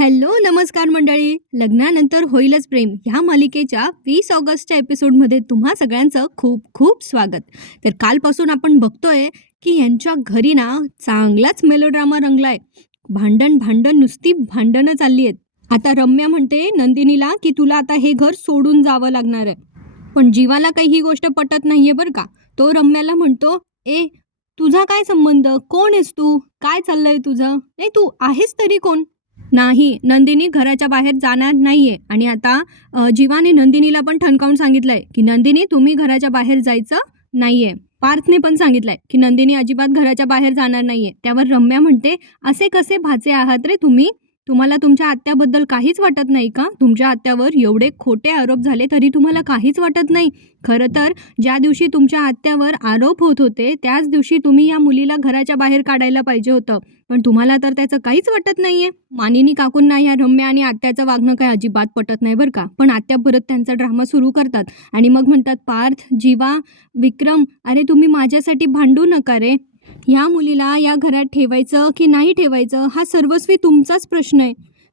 Hello नमस्कार मंडळी. लग्नानंतर होईलच प्रेम. ह्या मालिकेच्या वीस ऑगस्टच्या एपिसोडमध्ये तुम्हा सगळ्यांचं खूप खूप स्वागत. तर कालपासून आपण बघतोय की यांच्या घरी ना चांगलाच मेलोड्रामा रंगलाय. भांडण भांडण नुसती भांडणं चालली आहेत. आता रम्या म्हणते नंदिनीला की तुला आता हे घर सोडून जावं लागणार आहे. पण जीवाला काही ही गोष्ट पटत नाहीये बरं का? तो रम्याला म्हणतो ए तुझा काय संबंध? कोण आहेस तू? काय चाललंय तुझं? नाही तू आहेस तरी कोण? नाही नंदिनी घराच्या बाहेर जाणार नाहीये. आणि आता जीवाने नंदिनीला पण ठणकावून सांगितलंय की नंदिनी तुम्ही घराच्या बाहेर जायचं नाहीये. पार्थने पण सांगितलंय की नंदिनी अजिबात घराच्या बाहेर जाणार नाहीये. त्यावर रम्या म्हणते असे कसे भाचे आहात रे तुम्ही? तुम्हाला तुमच्या आत्याबद्दल काहीच वाटत नाही का? तुमच्या आत्यावर एवढे खोटे आरोप झाले तरी तुम्हाला काहीच वाटत नाही. खरं तर ज्या दिवशी तुमच्या आत्यावर आरोप होत होते त्याच दिवशी तुम्ही या मुलीला घराच्या बाहेर काढायला पाहिजे होतं. पण तुम्हाला तर त्याचं काहीच वाटत नाहीये. मानिनी काकूंना ह्या रम्या आणि आत्याचं वागणं काही अजिबात पटत नाही बरं का? पण आत्या परत त्यांचा ड्रामा सुरू करतात. आणि मग म्हणतात पार्थ जीवा विक्रम अरे तुम्ही माझ्यासाठी भांडू नका रे. ह्या मुलीला या घरात ठेवायचं की नाही ठेवायचं हा सर्वस्वी तुमचाच प्रश्न आहे.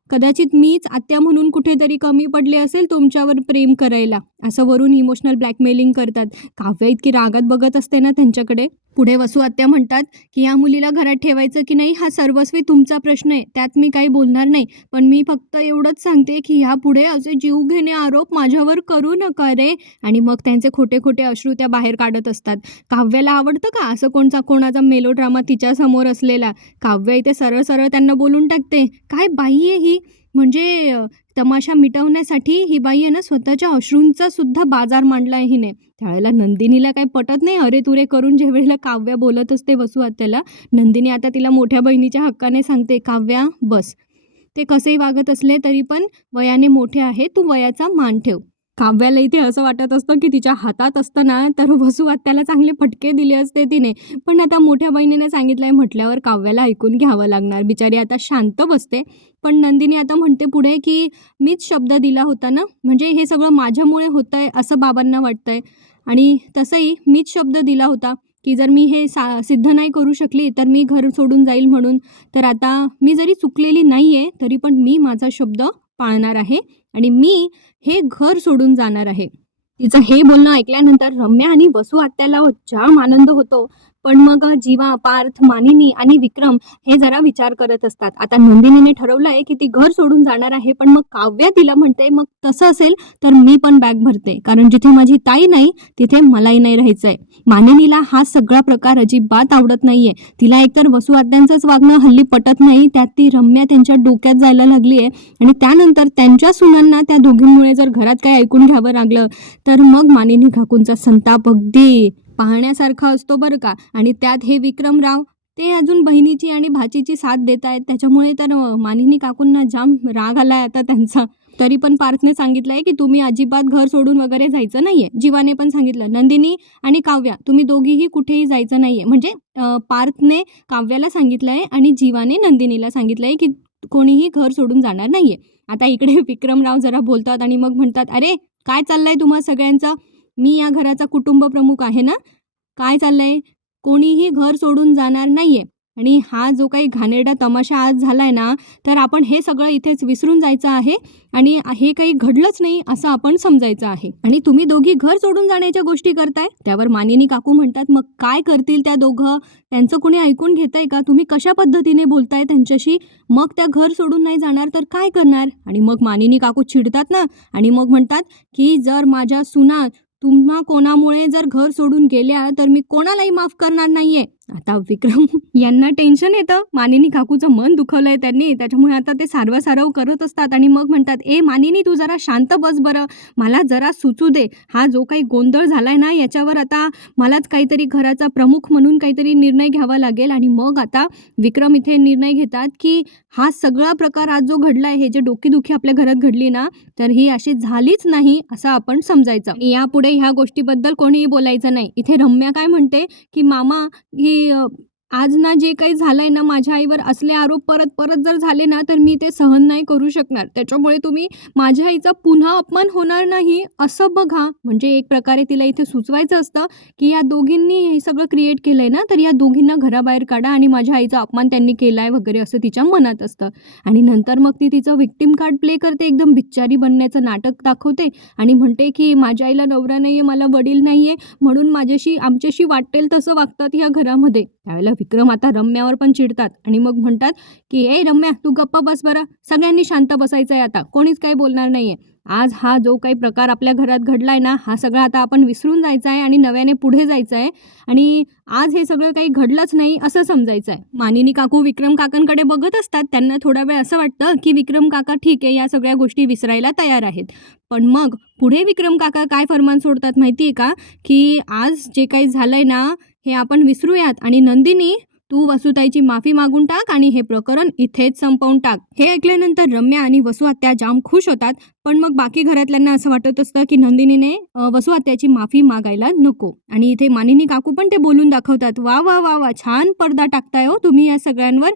कदाचित मीच आत्या म्हणून कुठेतरी कमी पडले असेल तुमच्यावर प्रेम करायला. असं वरून इमोशनल ब्लॅकमेलिंग करतात. काव्य इतकी रागात बघत असते ना त्यांच्याकडे? पुढे वसू आत्या म्हणतात की या मुलीला घरात ठेवायचं की नाही हा सर्वस्वी तुमचा प्रश्न आहे. त्यात मी काही बोलणार नाही. पण मी फक्त एवढंच सांगते की ह्या पुढे असे जीव घेणे आरोप माझ्यावर करू नका रे. आणि मग त्यांचे खोटे खोटे अश्रू त्या बाहेर काढत असतात. काव्याला आवडतं का? असं कोणचा कोणाचा मेलोड्रामा ड्रामा तिच्यासमोर असलेला? काव्य इथे सरळ सरळ त्यांना बोलून टाकते. काय बाई आहे ही? म्हणजे तमाशा मिटवण्यासाठी ही बाई आहे ना स्वतःच्या अश्रूंचा सुद्धा बाजार मांडला आहे हिने. त्यावेळेला नंदिनीला काही पटत नाही अरे तुरे करून ज्या वेळेला काव्या बोलत असते वसू आत्याला नंदिनी आता तिला मोठ्या बहिणीच्या हक्काने सांगते काव्या बस. ते कसेही वागत असले तरी पण वयाने मोठे आहे तू वयाचा मान ठेव. काव्याला इथे असं वाटत असतं की तिच्या हातात असतं ना तर वसू आत्याला चांगले फटके दिले असते तिने. पण आता मोठ्या बहिणीने सांगितलंय म्हटल्यावर काव्याला ऐकून घ्यावं लागणार. बिचारी आता शांत बसते. पण नंदिनी आता म्हणते पुढे की मीच शब्द दिला होता ना? म्हणजे हे सगळं माझ्यामुळे होतं आहे असं बाबांना वाटतंय. आणि तसंही मीच शब्द दिला होता की जर मी हे सा सिद्ध नाही करू शकली तर मी घर सोडून जाईल म्हणून. तर आता मी जरी चुकलेली नाही आहे तरी पण मी माझा शब्द पाळणार आहे आणि मी हे घर सोडून जाणार आहे. तिचं हे बोलणं ऐकल्यानंतर रम्या आणि वसू आत्याला जाम आनंद होतो. पण मग जीवा पार्थ मानिनी आणि विक्रम हे जरा विचार करत असतात. आता नंदिनीने ठरवलं आहे की ती घर सोडून जाणार आहे पण मग काव्या तिला म्हणते मग तसं असेल तर मी पण बॅग भरते कारण जिथे माझी ताई नाही तिथे मलाही नाही राहायचंय. मानिनीला हा सगळा प्रकार अजिबात आवडत नाहीये. तिला एकतर वसू वागणं हल्ली पटत नाही त्यात ती रम्या त्यांच्या डोक्यात जायला लागली आहे आणि त्यानंतर त्यांच्या सुनांना त्या दोघींमुळे जर घरात काही ऐकून घ्यावं लागलं तर मग मानिनी घाकूंचा संताप अगदी पाहण्यासारखा असतो बरं का? आणि त्यात हे विक्रमराव ते अजून बहिणीची आणि भाचीची साथ देत आहेत त्याच्यामुळे तर मानिनी काकूंना जाम राग आलाय आता त्यांचा. तरी पण पार्थने सांगितलंय की तुम्ही अजिबात घर सोडून वगैरे जायचं नाहीये. जीवाने पण सांगितलं. नंदिनी आणि काव्या तुम्ही दोघीही कुठेही जायचं नाहीये. म्हणजे पार्थने काव्याला सांगितलंय आणि जीवाने नंदिनीला सांगितलंय की कोणीही घर सोडून जाणार नाहीये. आता इकडे विक्रमराव जरा बोलतात आणि मग म्हणतात अरे काय चाललंय तुम्हा सगळ्यांचं? मी या घराचा कुटुंब प्रमुख आहे ना? काय चाललंय? कोणीही घर सोडून जाणार नाहीये. आणि हा जो काही घाणेरडा तमाशा आज झालाय ना तर आपण हे सगळं इथेच विसरून जायचं आहे आणि हे काही घडलंच नाही असं आपण समजायचं आहे. आणि तुम्ही दोघी घर सोडून जाण्याच्या गोष्टी करताय? त्यावर मानिनी काकू म्हणतात मग काय करतील त्या दोघं? त्यांचं कोणी ऐकून घेताय का? तुम्ही कशा पद्धतीने बोलताय त्यांच्याशी? मग त्या घर सोडून नाही जाणार तर काय करणार? आणि मग मानिनी काकू चिडतात ना आणि मग म्हणतात की जर माझ्या सुना तुम्हा कोणामुळे जर घर सोडून गेल्या तर मी कोणालाही माफ करणार नाहीये. आता विक्रम यांना टेन्शन येतं. मानिनी काकूचं मन दुखवलंय त्यांनी. त्याच्यामुळे आता ते सारवं सारव करत असतात आणि मग म्हणतात ए मानिनी तू जरा शांत बस बरं. मला जरा सुचू दे. हा जो काही गोंधळ झालाय ना याच्यावर आता मलाच काहीतरी घराचा प्रमुख म्हणून काहीतरी निर्णय घ्यावा लागेल. आणि मग आता विक्रम इथे निर्णय घेतात की हा सगळा प्रकार आज जो घडलाय हे जे डोकीदुखी आपल्या घरात घडली ना तर ही अशी झालीच नाही असं आपण समजायचं. यापुढे ह्या गोष्टीबद्दल कोणीही बोलायचं नाही. इथे रम्या काय म्हणते की मामा ही 呃。आज ना जे काही झालंय ना माझ्या आईवर असले आरोप परत परत जर झाले ना तर मी ते सहन नाही करू शकणार. त्याच्यामुळे तुम्ही माझ्या आईचा पुन्हा अपमान होणार नाही असं बघा. म्हणजे एक प्रकारे तिला इथे सुचवायचं असतं की या दोघींनी हे सगळं क्रिएट केलं आहे ना तर या दोघींना घराबाहेर काढा आणि माझ्या आईचा अपमान त्यांनी केलाय आहे वगैरे असं तिच्या मनात असतं. आणि नंतर मग ती तिचं विक्टिम कार्ड प्ले करते एकदम बिच्चारी बनण्याचं नाटक दाखवते आणि म्हणते की माझ्या आईला नवरा नाही आहे मला वडील नाही आहे म्हणून माझ्याशी आमच्याशी वाटेल तसं वागतात ह्या घरामध्ये. त्यावेळेला विक्रम आता रम्यावर पण चिडतात आणि मग म्हणतात की ए रम्या तू गप्पा बस बरं. सगळ्यांनी शांत बसायचं आहे आता. कोणीच काही बोलणार नाही आहे आज हा जो काही प्रकार आपल्या घरात घडला आहे ना हा सगळा आता आपण विसरून जायचा आहे आणि नव्याने पुढे जायचं आहे. आणि आज हे सगळं काही घडलंच नाही असं समजायचं आहे. मानिनी काकू विक्रम काकांकडे बघत असतात. त्यांना थोडा वेळ असं वाटतं की विक्रम काका ठीक आहे या सगळ्या गोष्टी विसरायला तयार आहेत. पण मग पुढे विक्रम काका काय फरमान सोडतात माहिती आहे का? की आज जे काही झालंय ना हे आपण विसरूयात. आणि नंदिनी तू वसुताईची माफी मागून टाक आणि हे प्रकरण इथेच संपवून टाक. हे ऐकल्यानंतर रम्या आणि वसुआत्या जाम खुश होतात. पण मग बाकी घरातल्यांना असं वाटत असतं की नंदिनीने वसुआत्याची माफी मागायला नको. आणि इथे मानिनी काकू पण ते बोलून दाखवतात. वा वा वा वा छान पडदा टाकताय हो तुम्ही या सगळ्यांवर.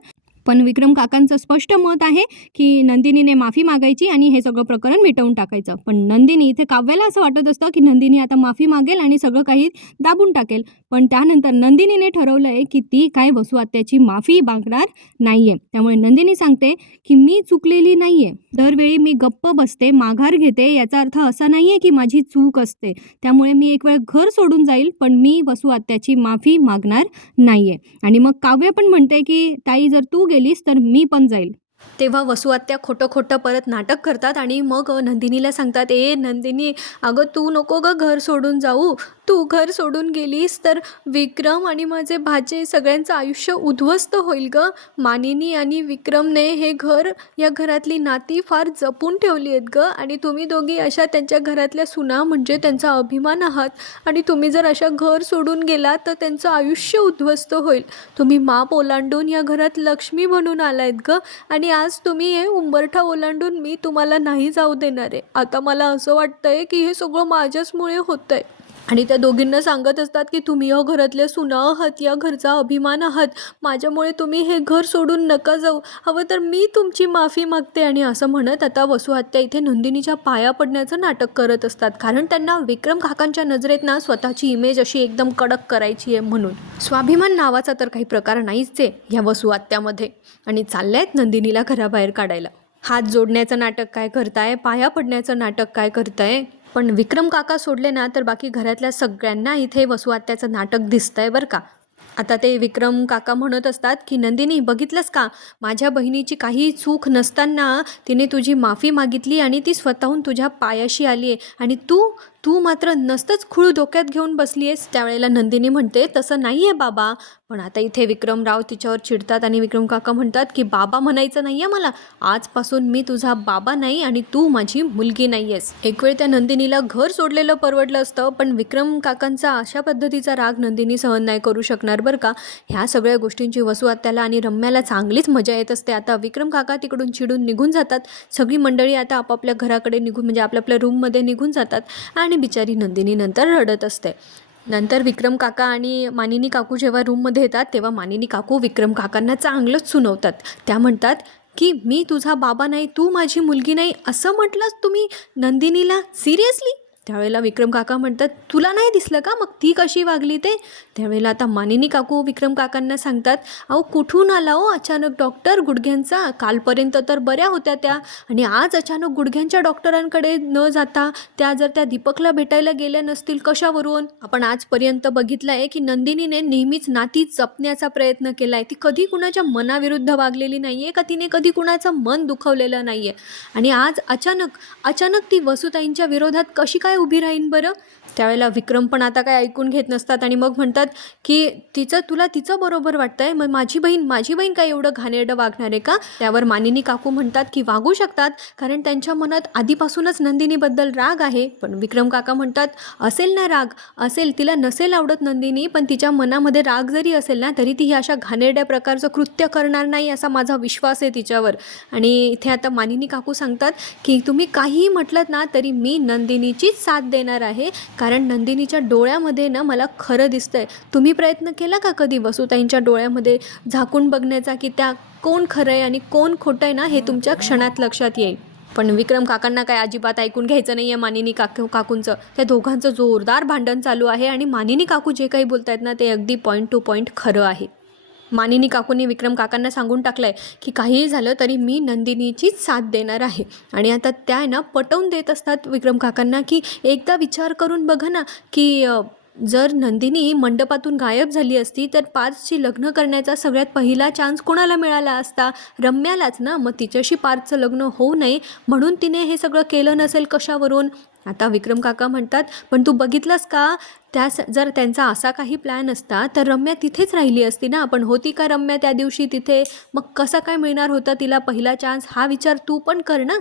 पण विक्रम काकांचं स्पष्ट मत आहे की नंदिनीने माफी मागायची आणि हे सगळं प्रकरण मिटवून टाकायचं. पण नंदिनी इथे काव्याला असं वाटत असतं की नंदिनी आता माफी मागेल आणि सगळं काही दाबून टाकेल. पण त्यानंतर नंदिनीने ठरवलं आहे की ती काय वसू आत्याची माफी मागणार नाही आहे त्यामुळे नंदिनी सांगते की मी चुकलेली नाही आहे दरवेळी मी गप्प बसते माघार घेते याचा अर्थ असा नाही आहे की माझी चूक असते. त्यामुळे मी एक वेळ घर सोडून जाईल पण मी वसू आत्याची माफी मागणार नाही आहे आणि मग काव्य पण म्हणते की ताई जर तू गेलीस तर मी पण जाईल. तेव्हा वसुआत्या खोटं खोटं परत नाटक करतात आणि मग नंदिनीला सांगतात ए नंदिनी अगं तू नको ग घर सोडून जाऊ. तू घर सोडून गेलीस तर विक्रम आणि माझे भाचे सगळ्यांचं आयुष्य उद्ध्वस्त होईल ग. मानिनी आणि विक्रमने हे घर या घरातली नाती फार जपून ठेवली आहेत ग. आणि तुम्ही दोघी अशा त्यांच्या घरातल्या सुना म्हणजे त्यांचा अभिमान आहात. आणि तुम्ही जर अशा घर सोडून गेलात तर त्यांचं आयुष्य उद्ध्वस्त होईल. तुम्ही माप ओलांडून या घरात लक्ष्मी बनून आलायत ग. आणि आज तुम्ही हे उंबरठा ओलांडून मी तुम्हाला नाही जाऊ देणार आहे. आता मला असं वाटतंय की हे सगळं माझ्याचमुळे होतं आहे आणि त्या दोघींना सांगत असतात की तुम्ही या घरातल्या सुना आहात या घरचा अभिमान आहात. माझ्यामुळे तुम्ही हे घर सोडून नका जाऊ. हवं तर मी तुमची माफी मागते आणि असं म्हणत आता वसुहत्या इथे नंदिनीच्या पाया पडण्याचं नाटक करत असतात. कारण त्यांना विक्रम काकांच्या नजरेत ना स्वतःची इमेज अशी एकदम कडक करायची आहे म्हणून. स्वाभिमान नावाचा तर काही प्रकार नाहीच आहे ह्या वसुहत्यामध्ये आणि चालल्यात नंदिनीला घराबाहेर काढायला. हात जोडण्याचं नाटक काय करताय? पाया पडण्याचं नाटक काय करताय? पण विक्रम काका सोडले ना तर बाकी घरातल्या सगळ्यांना इथे वसुआत्याचं नाटक दिसतंय बरं का. आता ते विक्रम काका म्हणत असतात की नंदिनी बघितलंस का? माझ्या बहिणीची काही चूक नसताना तिने तुझी माफी मागितली आणि ती स्वतःहून तुझ्या पायाशी आली आहे आणि तू तू मात्र नसतंच खूळ डोक्यात घेऊन बसली आहेस त्यावेळेला नंदिनी म्हणते तसं नाही आहे बाबा. पण आता इथे विक्रमराव तिच्यावर चिडतात आणि विक्रम काका म्हणतात की बाबा म्हणायचं नाही आहे मला. आजपासून मी तुझा बाबा नाही आणि तू माझी मुलगी नाही आहेस एक वेळ त्या नंदिनीला घर सोडलेलं परवडलं असतं पण विक्रम काकांचा अशा पद्धतीचा राग नंदिनी सहन नाही करू शकणार बरं का? ह्या सगळ्या गोष्टींची वसुआत त्याला आणि रम्याला चांगलीच मजा येत असते. आता विक्रम काका तिकडून चिडून निघून जातात. सगळी मंडळी आता आपापल्या घराकडे निघून म्हणजे आपल्या आपल्या रूममध्ये निघून जातात. आणि बिचारी नंदिनी नंतर रडत असते. नंतर विक्रम काका आणि मानिनी काकू जेव्हा रूममध्ये येतात तेव्हा मानिनी काकू विक्रम काकांना चांगलंच सुनवतात. त्या म्हणतात की मी तुझा बाबा नाही तू माझी मुलगी नाही असं म्हटलंच तुम्ही नंदिनीला? सिरियसली त्यावेळेला विक्रम काका म्हणतात तुला नाही दिसलं का? मग ती कशी वागली ते? त्यावेळेला आता मानिनी काकू विक्रम काकांना सांगतात अहो कुठून आला हो अचानक डॉक्टर? गुडघ्यांचा? कालपर्यंत तर बऱ्या होत्या त्या. आणि आज अचानक गुडघ्यांच्या डॉक्टरांकडे न जाता त्या जर त्या दीपकला भेटायला गेल्या नसतील कशावरून? आपण आजपर्यंत बघितलं आहे की नंदिनीने नेहमीच नाती जपण्याचा प्रयत्न केला आहे ती कधी कुणाच्या मनाविरुद्ध वागलेली नाही आहे का तिने कधी कुणाचं मन दुखवलेलं नाही आहे आणि आज अचानक अचानक ती वसुताईंच्या विरोधात कशी काय उभी राहीन बरं? त्यावेळेला विक्रम पण आता काय ऐकून घेत नसतात आणि मग म्हणतात की तिचं तुला तिचं बरोबर वाटतंय मग माझी बहीण माझी बहीण काय एवढं घाणेरडं वागणार आहे का? त्यावर मानिनी काकू म्हणतात की वागू शकतात कारण त्यांच्या मनात आधीपासूनच नंदिनीबद्दल राग आहे. पण विक्रम काका म्हणतात असेल ना राग असेल तिला नसेल आवडत नंदिनी पण तिच्या मनामध्ये राग जरी असेल ना तरी ती ही अशा घाणेरड्या प्रकारचं कृत्य करणार नाही असा माझा विश्वास आहे तिच्यावर. आणि इथे आता मानिनी काकू सांगतात की तुम्ही काहीही म्हटलं ना तरी मी नंदिनीचीच साथ देणार आहे कारण नंदिनीच्या डोळ्यामध्ये ना मला खरं दिसतं आहे तुम्ही प्रयत्न केला का कधी वसुताईंच्या डोळ्यामध्ये झाकून बघण्याचा की त्या कोण खरं आहे आणि कोण खोटं आहे ना हे तुमच्या क्षणात लक्षात येईल. पण विक्रम काकांना काय अजिबात ऐकून घ्यायचं नाही आहे मानिनी काकू काकूंचं. त्या दोघांचं जोरदार भांडण चालू आहे आणि मानिनी काकू जे काही बोलत आहेत ना ते अगदी पॉईंट टू पॉईंट खरं आहे. मानिनी काकूंनी विक्रम काकांना सांगून टाकलं आहे की काहीही झालं तरी मी नंदिनीचीच साथ देणार आहे. आणि आता त्या आहे ना पटवून देत असतात विक्रम काकांना की एकदा विचार करून बघा ना की जर नंदिनी मंडपातून गायब झाली असती तर पार्थची लग्न करण्याचा सगळ्यात पहिला चान्स कोणाला मिळाला असता? रम्यालाच ना? मग तिच्याशी पार्थचं लग्न होऊ नये म्हणून तिने हे सगळं केलं नसेल कशावरून? आता विक्रम काका म्हणतात पण तू बघितलंस का? त्या जर त्यांचा असा काही प्लॅन असता तर रम्या तिथेच राहिली असती ना? पण होती का रम्या त्या दिवशी तिथे? मग कसा काय मिळणार होता तिला पहिला चान्स हा विचार तू पण कर ना.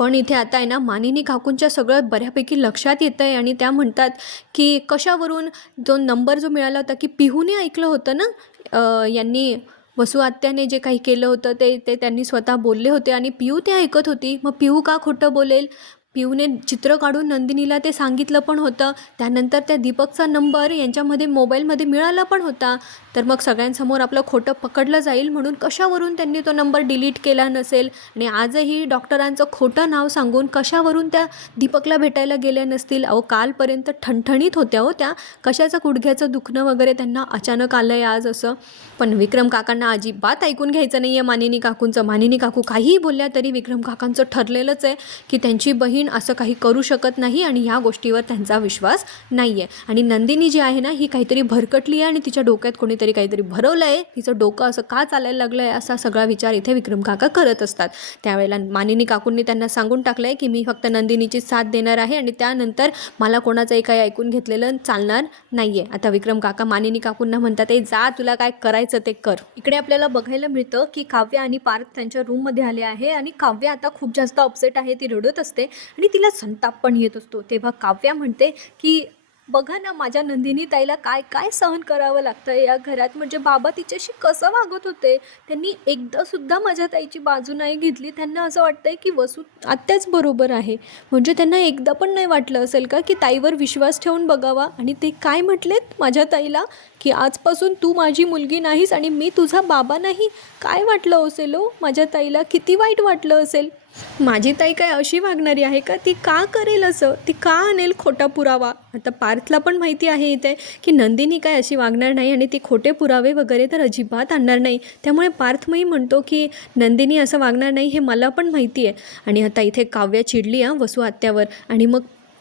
पण इथे आता आहे ना मानिनी काकूंच्या सगळं बऱ्यापैकी लक्षात येतं आहे आणि त्या म्हणतात की कशावरून जो नंबर जो मिळाला होता की पिहूने ऐकलं होतं ना यांनी वसुआत्याने जे काही केलं होतं ते ते त्यांनी स्वतः बोलले होते आणि पिहू ते ऐकत होती. मग पिहू का खोटं बोलेल? पिऊने चित्र काढून नंदिनीला ते सांगितलं पण होतं. त्यानंतर त्या दीपकचा नंबर यांच्यामध्ये मोबाईलमध्ये मिळाला पण होता. तर मग सगळ्यांसमोर आपलं खोटं पकडलं जाईल म्हणून कशावरून त्यांनी तो नंबर डिलीट केला नसेल? आणि आजही डॉक्टरांचं खोटं नाव सांगून कशावरून त्या दीपकला भेटायला गेल्या नसतील? अहो कालपर्यंत ठणठणीत होत्या हो त्या. कशाचं गुडघ्याचं दुखणं वगैरे त्यांना अचानक आलं आहे आज असं. पण विक्रम काकांना अजिबात ऐकून घ्यायचं नाही आहे मानिनी काकूंचं मानिनी काकू काहीही बोलल्या तरी विक्रम काकांचं ठरलेलंच आहे की त्यांची बहीण असं काही करू शकत नाही आणि ह्या गोष्टीवर त्यांचा विश्वास नाही आहे आणि नंदिनी जी आहे ना ही काहीतरी भरकटली आहे आणि तिच्या डोक्यात कोणीतरी काहीतरी भरवलं आहे तिचं डोकं असं का चालायला लागलं आहे असा सगळा विचार इथे विक्रम काका करत असतात. त्यावेळेला मानिनी काकूंनी त्यांना सांगून टाकलं आहे की मी फक्त नंदिनीची साथ देणार आहे आणि त्यानंतर मला कोणाचंही काही ऐकून घेतलेलं चालणार नाही आहे आता विक्रम काका मानिनी काकूंना म्हणतात ए जा तुला काय करायचं ते कर. इकडे आपल्याला बघायला मिळतं की काव्य आणि पार्थ त्यांच्या रूममध्ये आले आहे आणि काव्य आता खूप जास्त अपसेट आहे ती रडत असते. आणि तिला संताप पण येत असतो. तेव्हा काव्या म्हणते की बघा ना माझ्या नंदिनी ताईला काय काय सहन करावं लागतं या घरात. म्हणजे बाबा तिच्याशी कसं वागत होते? त्यांनी एकदासुद्धा माझ्या ताईची बाजू नाही घेतली. त्यांना असं वाटतंय की वसू आत्याच बरोबर आहे. म्हणजे त्यांना एकदा पण नाही वाटलं असेल का की ताईवर विश्वास ठेवून बघावा? आणि ते काय म्हटलेत माझ्या ताईला? की आजपासून तू माझी मुलगी नाहीस आणि मी तुझा बाबा नाही? काय वाटलं असेल हो? माझ्या ताईला किती वाईट वाटलं असेल? माझी ताई काय अशी वागणारी आहे का? ती का करेल असं? ती का आणेल खोटा पुरावा? आता पार्थला पण माहिती आहे इथे की नंदिनी काय अशी वागणार नाही आणि ती खोटे पुरावे वगैरे तर अजिबात आणणार नाही. त्यामुळे पार्थमही म्हणतो की नंदिनी असं वागणार नाही हे मला पण माहिती आहे. आणि आता इथे काव्य चिडली हा वसू आत्यावर. आणि मग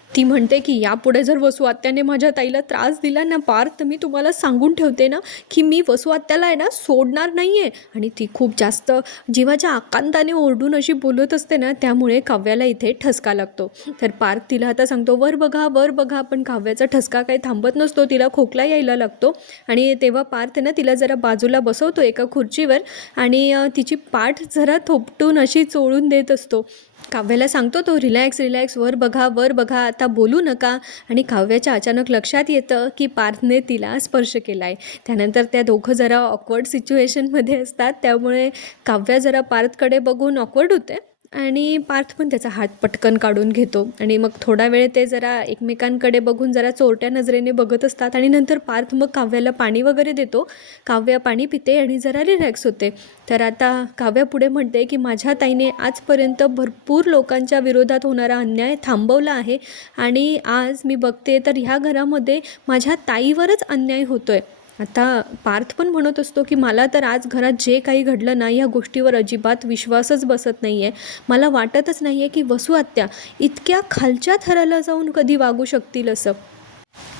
ती म्हणते की यापुढे जर वसू आत्याने माझ्या ताईला त्रास दिला ना पार तर मी तुम्हाला सांगून ठेवते ना की मी वसू आत्याला आहे ना सोडणार नाही आहे आणि ती खूप जास्त जीवाच्या आकांताने ओरडून अशी बोलत असते ना त्यामुळे काव्याला इथे ठसका लागतो. तर पार्थ तिला आता सांगतो वर बघा वर बघा पण काव्याचा ठसका काही थांबत नसतो तिला खोकला यायला लागतो. आणि तेव्हा पार्थ आहे ना तिला जरा बाजूला बसवतो एका खुर्चीवर आणि तिची पाठ जरा थोपटून अशी चोळून देत असतो. काव्याला सांगतो तो रिलॅक्स रिलॅक्स वर बघा वर बघा आता बोलू नका. आणि काव्याच्या अचानक लक्षात येतं की पार्थने तिला स्पर्श केला आहे त्यानंतर त्या दोघं जरा ऑकवर्ड सिच्युएशनमध्ये असतात. त्यामुळे काव्या जरा पार्थकडे बघून ऑकवर्ड होते आणि पार्थ पण त्याचा हात पटकन काढून घेतो. आणि मग थोडा वेळ ते जरा एकमेकांकडे बघून जरा चोरट्या नजरेने बघत असतात आणि नंतर पार्थ मग काव्याला पाणी वगैरे देतो. काव्या पाणी पिते आणि जरा रिलॅक्स होते. तर आता काव्या पुढे म्हणते की माझ्या ताईने आजपर्यंत भरपूर लोकांच्या विरोधात होणारा अन्याय थांबवला आहे आणि आज मी बघते तर ह्या घरामध्ये माझ्या ताईवरच अन्याय होतो आहे आता पार्थ पण म्हणत असतो की मला तर आज घरात जे काही घडलं ना या गोष्टीवर अजिबात विश्वासच बसत नाही आहे मला वाटतच नाही आहे की वसुआत्या इतक्या खालच्या थराला जाऊन कधी वागू शकतील असं.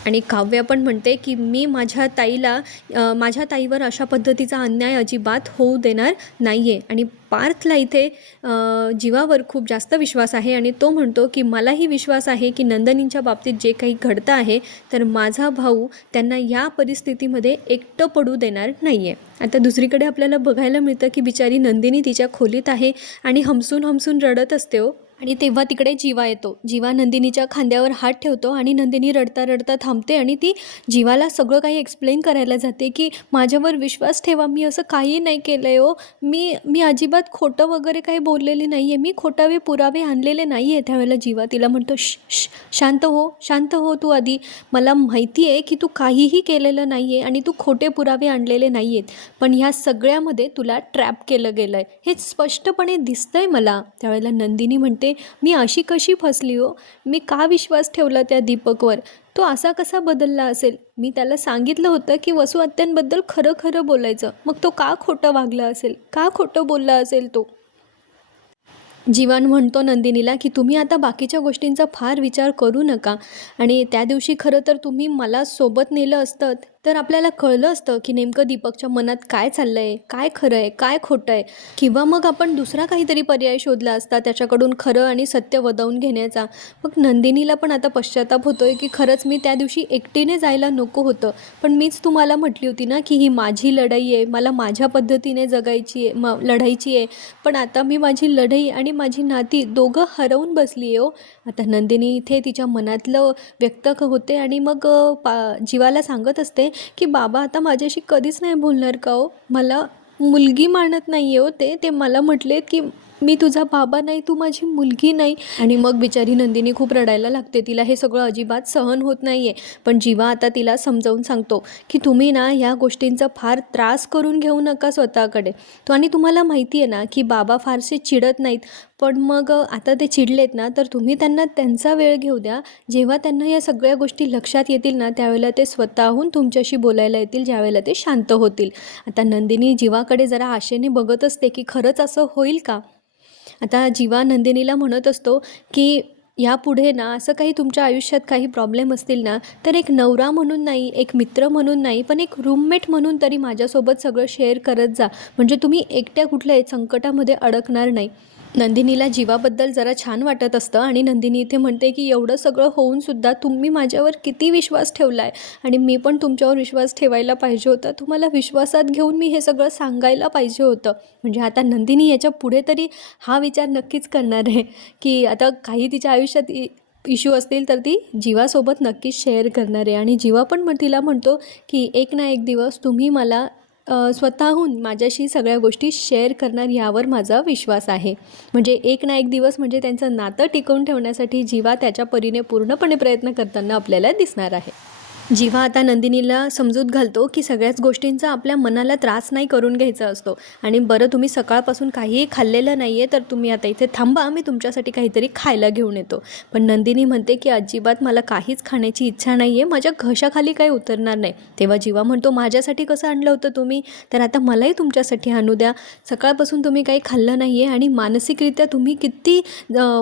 आणि काव्या पण म्हणते की मी माझ्या ताईला माझ्या ताईवर अशा पद्धतीचा अन्याय अजिबात होऊ देणार नाही आहे आणि पार्थला इथे जीवावर खूप जास्त विश्वास आहे आणि तो म्हणतो की मलाही विश्वास आहे की नंदनींच्या बाबतीत जे काही घडतं आहे तर माझा भाऊ त्यांना या परिस्थितीमध्ये एकटं पडू देणार नाही आहे आता दुसरीकडे आपल्याला बघायला मिळतं की बिचारी नंदिनी तिच्या खोलीत आहे आणि हमसून हमसून रडत असते हो. आणि तेव्हा तिकडे जीवा येतो. जीवा नंदिनीच्या खांद्यावर हात ठेवतो आणि नंदिनी रडता रडता थांबते आणि ती जीवाला सगळं काही एक्सप्लेन करायला जाते की माझ्यावर विश्वास ठेवा मी असं काही नाही केलं आहे हो. मी मी अजिबात खोटं वगैरे काही बोललेली नाही आहे मी खोटावे पुरावे आणलेले नाही आहे त्यावेळेला जीवा तिला म्हणतो श श शांत हो शांत हो तू आधी. मला माहिती आहे की तू काहीही केलेलं नाही आहे आणि तू खोटे पुरावे आणलेले नाही आहेत पण ह्या सगळ्यामध्ये तुला ट्रॅप केलं गेलं आहे हे स्पष्टपणे दिसतंय मला. त्यावेळेला नंदिनी म्हणते मी अशी कशी फसली हो? मी का विश्वास ठेवला त्या दीपकवर? तो असा कसा बदलला असेल? मी त्याला सांगितलं होतं की वसू आत्यांबद्दल खरं खरं बोलायचं. मग तो का खोटं वागला असेल? का खोटं बोलला असेल तो? जीवन म्हणतो नंदिनीला की तुम्ही आता बाकीच्या गोष्टींचा फार विचार करू नका. आणि त्या दिवशी खरं तर तुम्ही मला सोबत नेलं असतं तर आपल्याला कळलं असतं की नेमकं दीपकच्या मनात काय चाललं आहे काय खरं आहे काय खोटं आहे किंवा मग आपण दुसरा काहीतरी पर्याय शोधला असता त्याच्याकडून खरं आणि सत्य वदवून घेण्याचा. मग नंदिनीला पण आता पश्चाताप होतो आहे की खरंच मी त्या दिवशी एकटीने जायला नको होतं. पण मीच तुम्हाला म्हटली होती ना की ही माझी लढाई आहे मला माझ्या पद्धतीने जगायची आहे म लढायची आहे. पण आता मी माझी लढाई आणि माझी नाती दोघं हरवून बसली आहे हो. आता नंदिनी इथे तिच्या मनातलं व्यक्त क- होते आणि मग पा जीवाला सांगत असते की बाबा आता माझ्याशी कधीच नाही बोलणार का हो? मला मुलगी मानत नाही आहे हो ते. ते मला म्हटलेत की मी तुझा बाबा नाही तू माझी मुलगी नाही. आणि मग बिचारी नंदिनी खूप रडायला लागते. तिला हे सगळं अजिबात सहन होत नाही आहे पण जीवा आता तिला समजावून सांगतो की तुम्ही ना ह्या गोष्टींचा फार त्रास करून घेऊ नका स्वतःकडे. तो आणि तुम्हाला माहिती आहे ना की बाबा फारसे चिडत नाहीत. पण मग आता ते चिडलेत ना तर तुम्ही त्यांना त्यांचा वेळ घेऊ द्या. जेव्हा त्यांना या सगळ्या गोष्टी लक्षात येतील ना त्यावेळेला ते स्वतःहून तुमच्याशी बोलायला येतील ज्यावेळेला ते शांत होतील. आता नंदिनी जीवाकडे जरा आशेने बघत असते की खरंच असं होईल का? आता जीवा नंदिनीला म्हणत असतो की यापुढे ना असं काही तुमच्या आयुष्यात काही प्रॉब्लेम असतील ना तर एक नवरा म्हणून नाही एक मित्र म्हणून नाही पण एक रूममेट म्हणून तरी माझ्यासोबत सगळं शेअर करत जा. म्हणजे तुम्ही एकट्या कुठल्याही संकटामध्ये अडकणार नाही. नंदिनीला जीवाबद्दल जरा छान वाटत असतं आणि नंदिनी इथे म्हणते की एवढं सगळं होऊनसुद्धा तुम्ही माझ्यावर किती विश्वास ठेवला आहे आणि मी पण तुमच्यावर विश्वास ठेवायला पाहिजे होता. तुम्हाला विश्वासात घेऊन मी हे सगळं सांगायला पाहिजे होतं. म्हणजे आता नंदिनी याच्यापुढे तरी हा विचार नक्कीच करणार आहे की आता काही तिच्या आयुष्यात इ इश्यू असतील तर ती जीवासोबत नक्कीच शेअर करणार आहे. आणि जीवा पण मग तिला म्हणतो की एक ना एक दिवस तुम्ही मला स्वतःहून माझ्याशी सगळ्या गोष्टी शेअर करणार यावर माझा विश्वास आहे. म्हणजे एक ना एक दिवस म्हणजे त्यांचं नातं टिकवून ठेवण्यासाठी जीवा त्याच्या परीने पूर्णपणे प्रयत्न करताना आपल्याला दिसणार आहे. जेव्हा आता नंदिनीला समजूत घालतो की सगळ्याच गोष्टींचा आपल्या मनाला त्रास नाही करून घ्यायचा असतो आणि बरं तुम्ही सकाळपासून काहीही खाल्लेलं नाही आहे तर तुम्ही आता इथे थांबा मी तुमच्यासाठी काहीतरी खायला घेऊन येतो. पण नंदिनी म्हणते की अजिबात मला काहीच खाण्याची इच्छा नाही आहे माझ्या घशाखाली काही उतरणार नाही. तेव्हा जीवा म्हणतो माझ्यासाठी कसं आणलं होतं तुम्ही? तर आता मलाही तुमच्यासाठी आणू द्या. सकाळपासून तुम्ही काही खाल्लं नाही आहे आणि मानसिकरित्या तुम्ही किती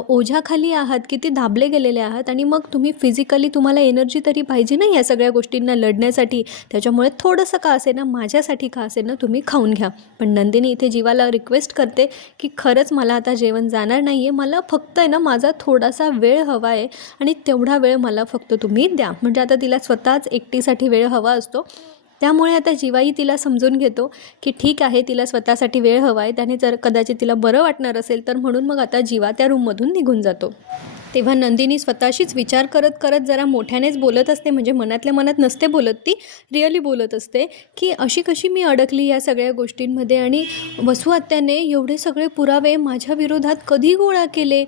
ओझ्याखाली आहात किती दाबले गेलेले आहात आणि मग तुम्ही फिजिकली तुम्हाला एनर्जी तरी पाहिजे ना या सगळ्या गोष्टींना लढण्यासाठी त्याच्यामुळे थोडंसं का असे ना माझ्यासाठी का असे ना तुम्ही खाऊन घ्या. पण नंदिनी इथे जीवाला रिक्वेस्ट करते की खरंच मला आता जेवण जाणार नाही आहे मला फक्त आहे ना माझा थोडासा वेळ हवा आहे आणि तेवढा वेळ मला फक्त तुम्ही द्या. म्हणजे आता तिला स्वतःच एकटीसाठी वेळ हवा असतो. त्यामुळे आता जीवाही तिला समजून घेतो की ठीक आहे तिला स्वतःसाठी वेळ हवा आहे. त्याने जर कदाचित तिला बरं वाटणार असेल तर म्हणून मग आता जीवा त्या रूममधून निघून जातो. तेव्हा नंदिनी स्वतःशीच विचार करत करत जरा मोठ्यानेच बोलत असते म्हणजे मनातल्या मनात नसते बोलत ती रिअली बोलत असते की अशी कशी मी अडकली या सगळ्या गोष्टींमध्ये आणि वसुहत्याने एवढे सगळे पुरावे माझ्या विरोधात कधी गोळा केले?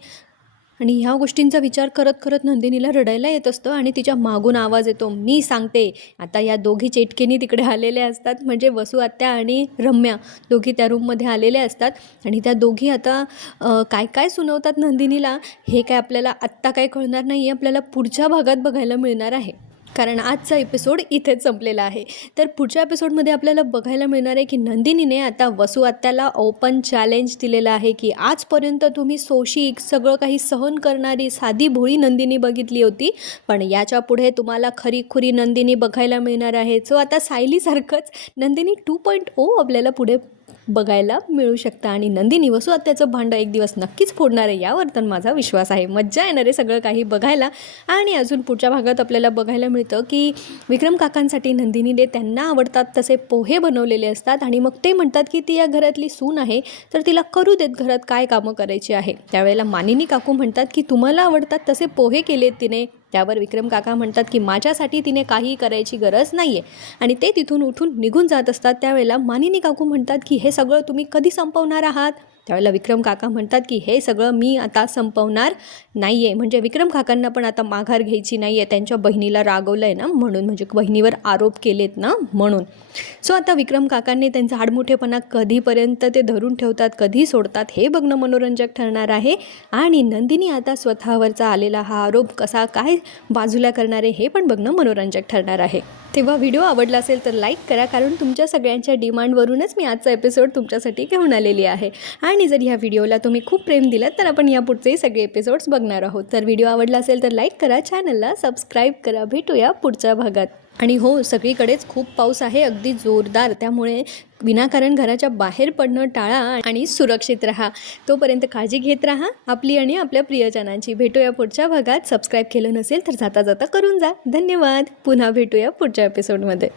आणि ह्या गोष्टींचा विचार करत करत नंदिनीला रडायला येत असतं आणि तिच्या मागून आवाज येतो मी सांगते आता या दोघी चेटकेनी तिकडे आलेल्या असतात म्हणजे वसू आत्या आणि रम्या दोघी त्या रूममध्ये आलेल्या असतात आणि त्या दोघी आता काय काय सुनवतात नंदिनीला हे काय आपल्याला आत्ता काय कळणार नाही आहे आपल्याला पुढच्या भागात बघायला मिळणार आहे. कारण आजचा एपिसोड इथेच संपलेला आहे. तर पुढच्या एपिसोडमध्ये आपल्याला बघायला मिळणार आहे की नंदिनीने आता वसू आत्याला ओपन चॅलेंज दिलेलं आहे की आजपर्यंत तुम्ही सोशिक सगळं काही सहन करणारी साधी भोळी नंदिनी बघितली होती. पण याच्यापुढे तुम्हाला खरी खुरी नंदिनी बघायला मिळणार आहे. सो आता सायलीसारखंच नंदिनी टू पॉईंट ओ आपल्याला पुढे बघायला मिळू शकतं. आणि नंदिनी वसू त्याचं भांडं एक दिवस नक्कीच फोडणार आहे यावर तर माझा विश्वास आहे. मज्जा येणार आहे सगळं काही बघायला. आणि अजून पुढच्या भागात आपल्याला बघायला मिळतं की विक्रम काकांसाठी नंदिनीने त्यांना आवडतात तसे पोहे बनवलेले असतात. आणि मग ते म्हणतात की ती या घरातली सून आहे तर तिला करू देत घरात काय कामं करायची आहे. त्यावेळेला मानिनी काकू म्हणतात की तुम्हाला आवडतात तसे पोहे केलेत तिने. त्यावर विक्रम काका म्हणतात की माझ्यासाठी तिने काही करायची गरज नाही आहे आणि ते तिथून उठून निघून जात असतात. त्यावेळेला मानिनी काकू म्हणतात की हे सगळं तुम्ही कधी संपवणार आहात? त्यावेळेला विक्रम काका म्हणतात की हे सगळं मी आता संपवणार नाही आहे म्हणजे विक्रम काकांना पण आता माघार घ्यायची नाही आहे त्यांच्या बहिणीला रागवलं आहे ना म्हणून. म्हणजे बहिणीवर आरोप केलेत ना म्हणून. सो आता विक्रम काकांनी त्यांचा आडमुठेपणा कधीपर्यंत ते धरून ठेवतात कधी सोडतात हे बघणं मनोरंजक ठरणार आहे. आणि नंदिनी आता स्वतःवरचा आलेला हा आरोप कसा काय बाजूला करणार आहे हे पण बघणं मनोरंजक ठरणार आहे. तेव्हा व्हिडिओ आवडला असेल तर लाईक करा कारण तुमच्या सगळ्यांच्या डिमांडवरूनच मी आजचा एपिसोड तुमच्यासाठी घेऊन आलेली आहे. आणि आणि जर ह्या व्हिडिओला तुम्ही खूप प्रेम दिलं तर आपण या पुढचेही सगळे एपिसोड्स बघणार आहोत. तर व्हिडिओ आवडला असेल तर लाईक करा चॅनलला सबस्क्राईब करा. भेटूया पुढच्या भागात. आणि हो सगळीकडेच खूप पाऊस आहे अगदी जोरदार. त्यामुळे विनाकारण घराच्या बाहेर पडणं टाळा आणि सुरक्षित राहा. तोपर्यंत काळजी घेत राहा आपली आणि आपल्या प्रियजनांची. भेटूया पुढच्या भागात. सबस्क्राईब केलं नसेल तर जाता जाता करून जा. धन्यवाद. पुन्हा भेटूया पुढच्या एपिसोडमध्ये